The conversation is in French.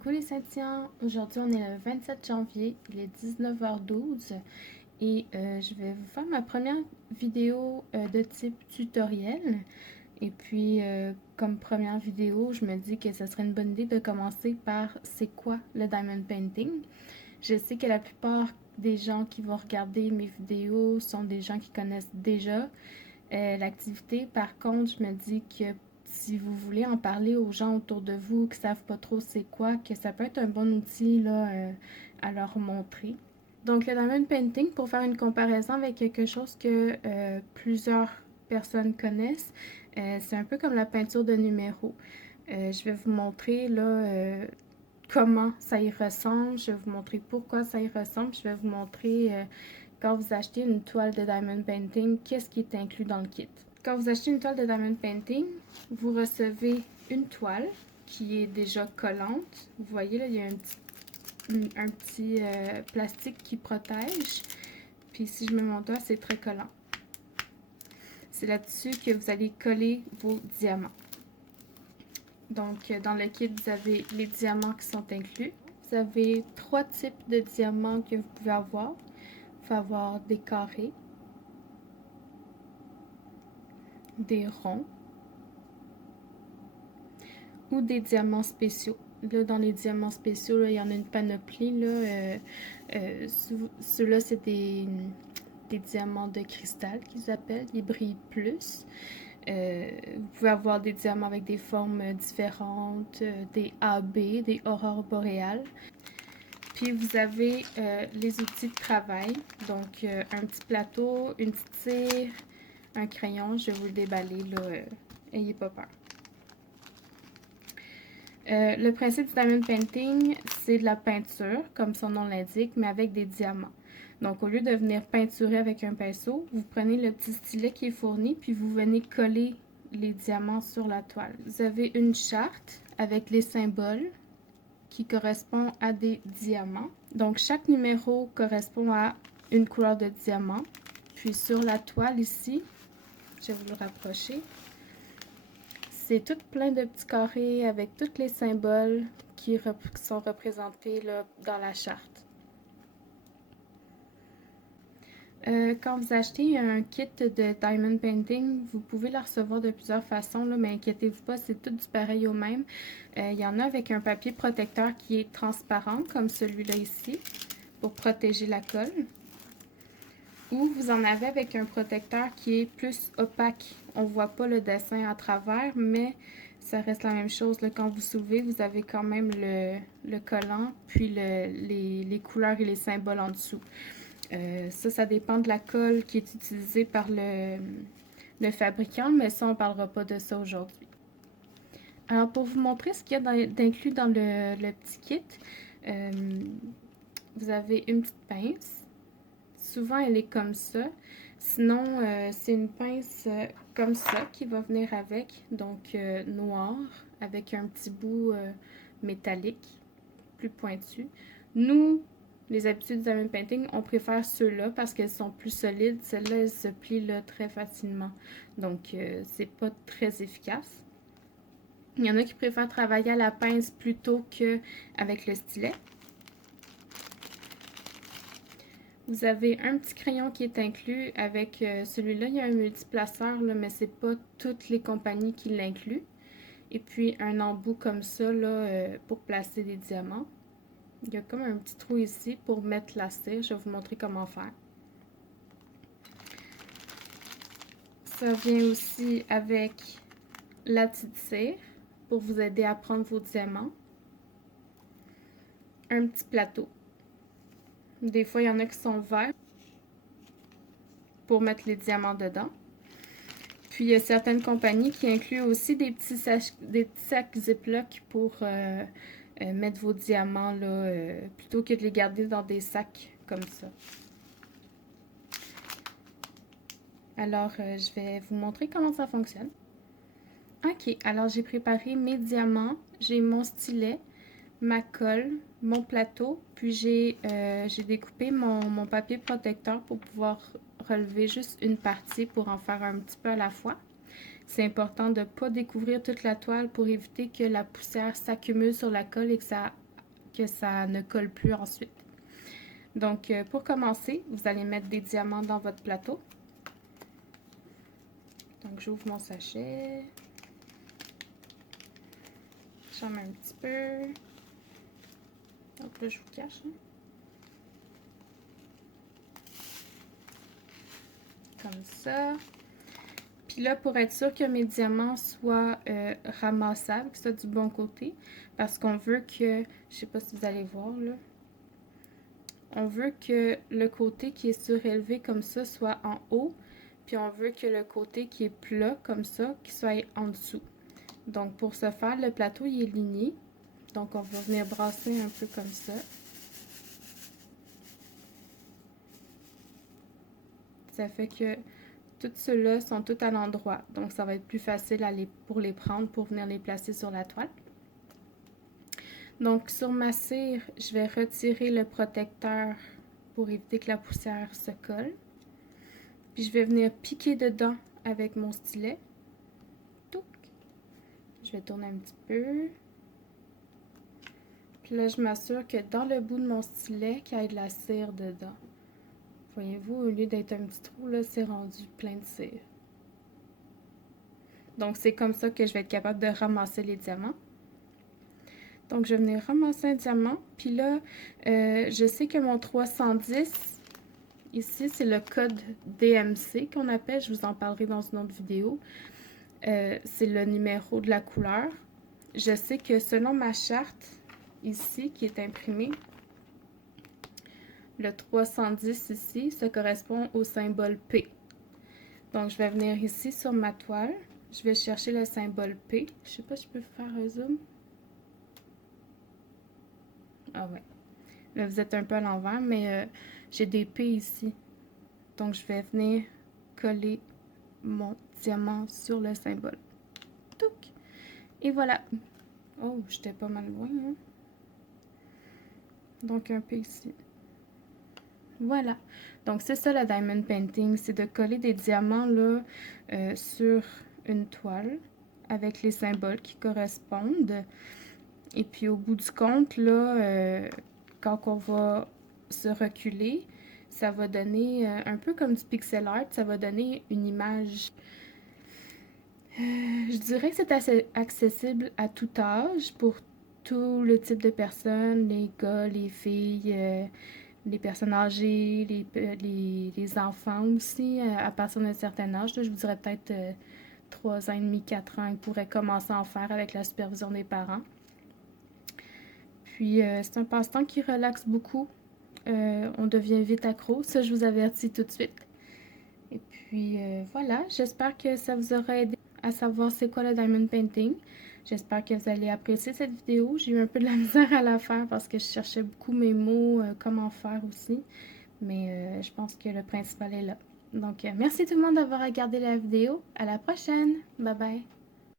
Coucou les Saintiens, aujourd'hui on est le 27 janvier, il est 19h12 et je vais vous faire ma première vidéo de type tutoriel. Et puis comme première vidéo, je me dis que ce serait une bonne idée de commencer par c'est quoi le diamond painting. Je sais que la plupart des gens qui vont regarder mes vidéos sont des gens qui connaissent déjà l'activité. Par contre, je me dis que si vous voulez en parler aux gens autour de vous qui ne savent pas trop c'est quoi, que ça peut être un bon outil là, à leur montrer. Donc le diamond painting, pour faire une comparaison avec quelque chose que plusieurs personnes connaissent, c'est un peu comme la peinture de numéros. Je vais vous montrer là comment ça y ressemble, je vais vous montrer pourquoi ça y ressemble, je vais vous montrer quand vous achetez une toile de diamond painting, qu'est-ce qui est inclus dans le kit. Quand vous achetez une toile de diamond painting, vous recevez une toile qui est déjà collante. Vous voyez là, il y a un petit plastique qui protège. Puis si je mets mon doigt, c'est très collant. C'est là-dessus que vous allez coller vos diamants. Donc dans le kit, vous avez les diamants qui sont inclus. Vous avez 3 types de diamants que vous pouvez avoir. Vous pouvez avoir des carrés, des ronds ou des diamants spéciaux. Là, dans les diamants spéciaux, là, il y en a une panoplie. Ceux-là, c'est des diamants de cristal qu'ils appellent. Ils brillent plus. Vous pouvez avoir des diamants avec des formes différentes, des AB, des aurores boréales. Puis vous avez les outils de travail. Donc, un petit plateau, une petite cire, un crayon. Je vais vous le déballer, là. Ayez pas peur. Le principe du diamond painting, c'est de la peinture, comme son nom l'indique, mais avec des diamants. Donc, au lieu de venir peinturer avec un pinceau, vous prenez le petit stylet qui est fourni, puis vous venez coller les diamants sur la toile. Vous avez une charte avec les symboles qui correspondent à des diamants. Donc, chaque numéro correspond à une couleur de diamant. Puis, sur la toile ici, je vais vous le rapprocher. C'est tout plein de petits carrés avec tous les symboles qui sont représentés là, dans la charte. Quand vous achetez un kit de diamond painting, vous pouvez la recevoir de plusieurs façons, là, mais inquiétez-vous pas, c'est tout du pareil au même. Il y en a avec un papier protecteur qui est transparent, comme celui-là ici, pour protéger la colle. Ou vous en avez avec un protecteur qui est plus opaque. On ne voit pas le dessin à travers, mais ça reste la même chose. Là, quand vous soulevez, vous avez quand même le collant, puis les couleurs et les symboles en dessous. Ça dépend de la colle qui est utilisée par le fabricant, mais ça, on ne parlera pas de ça aujourd'hui. Alors, pour vous montrer ce qu'il y a d'inclus dans le petit kit, vous avez une petite pince. Souvent, elle est comme ça. Sinon, c'est une pince comme ça qui va venir avec, donc noire, avec un petit bout métallique, plus pointu. Nous, les habitudes du diamond painting, on préfère ceux-là parce qu'elles sont plus solides. Celles-là, elles se plient là, très facilement. Donc, c'est pas très efficace. Il y en a qui préfèrent travailler à la pince plutôt qu'avec le stylet. Vous avez un petit crayon qui est inclus avec celui-là. Il y a un multiplaceur, là, mais c'est pas toutes les compagnies qui l'incluent. Et puis un embout comme ça là, pour placer des diamants. Il y a comme un petit trou ici pour mettre la cire. Je vais vous montrer comment faire. Ça vient aussi avec la petite cire pour vous aider à prendre vos diamants. Un petit plateau. Des fois, il y en a qui sont verts pour mettre les diamants dedans. Puis, il y a certaines compagnies qui incluent aussi des petits sacs Ziploc pour mettre vos diamants, là, plutôt que de les garder dans des sacs comme ça. Alors, je vais vous montrer comment ça fonctionne. Ok, alors j'ai préparé mes diamants, j'ai mon stylet, ma colle, mon plateau, puis j'ai découpé mon papier protecteur pour pouvoir relever juste une partie pour en faire un petit peu à la fois. C'est important de ne pas découvrir toute la toile pour éviter que la poussière s'accumule sur la colle et que ça que ça ne colle plus ensuite. Donc, pour commencer, vous allez mettre des diamants dans votre plateau. Donc, j'ouvre mon sachet. J'en mets un petit peu. Donc là, je vous cache. Comme ça. Puis là, pour être sûr que mes diamants soient ramassables, que ce soit du bon côté, parce qu'on veut que, je sais pas si vous allez voir là, on veut que le côté qui est surélevé comme ça soit en haut, puis on veut que le côté qui est plat comme ça, qui soit en dessous. Donc pour ce faire, le plateau il est ligné, donc on va venir brasser un peu comme ça. Ça fait que tous ceux-là sont tous à l'endroit, donc ça va être plus facile pour les prendre, pour venir les placer sur la toile. Donc sur ma cire, je vais retirer le protecteur pour éviter que la poussière se colle. Puis je vais venir piquer dedans avec mon stylet. Touc. Je vais tourner un petit peu. Puis là, je m'assure que dans le bout de mon stylet, qu'il y ait de la cire dedans. Voyez-vous, au lieu d'être un petit trou, là, c'est rendu plein de cire. Donc, c'est comme ça que je vais être capable de ramasser les diamants. Donc, je vais venir ramasser un diamant. Puis là, je sais que mon 310, ici, c'est le code DMC qu'on appelle. Je vous en parlerai dans une autre vidéo. C'est le numéro de la couleur. Je sais que selon ma charte, ici, qui est imprimée, le 310 ici, ça correspond au symbole P. Donc, je vais venir ici sur ma toile. Je vais chercher le symbole P. Je sais pas si je peux faire un zoom. Ah ouais. Là, vous êtes un peu à l'envers, mais j'ai des P ici. Donc, je vais venir coller mon diamant sur le symbole. Touc! Et voilà. Oh, j'étais pas mal loin, hein? Donc, un P ici. Voilà. Donc, c'est ça la diamond painting. C'est de coller des diamants là sur une toile avec les symboles qui correspondent. Et puis, au bout du compte, là, quand on va se reculer, ça va donner un peu comme du pixel art. Ça va donner une image. Je dirais que c'est assez accessible à tout âge pour tout le type de personnes, les gars, les filles, les personnes âgées, les enfants aussi, à partir d'un certain âge. Là, je vous dirais peut-être 3 ans et demi, 4 ans, ils pourraient commencer à en faire avec la supervision des parents. Puis, c'est un passe-temps qui relaxe beaucoup. On devient vite accro, ça je vous avertis tout de suite. Et puis, voilà, j'espère que ça vous aura aidé à savoir c'est quoi le diamond painting. J'espère que vous allez apprécier cette vidéo. J'ai eu un peu de la misère à la faire parce que je cherchais beaucoup mes mots, comment faire aussi. Mais je pense que le principal est là. Donc, merci tout le monde d'avoir regardé la vidéo. À la prochaine. Bye bye.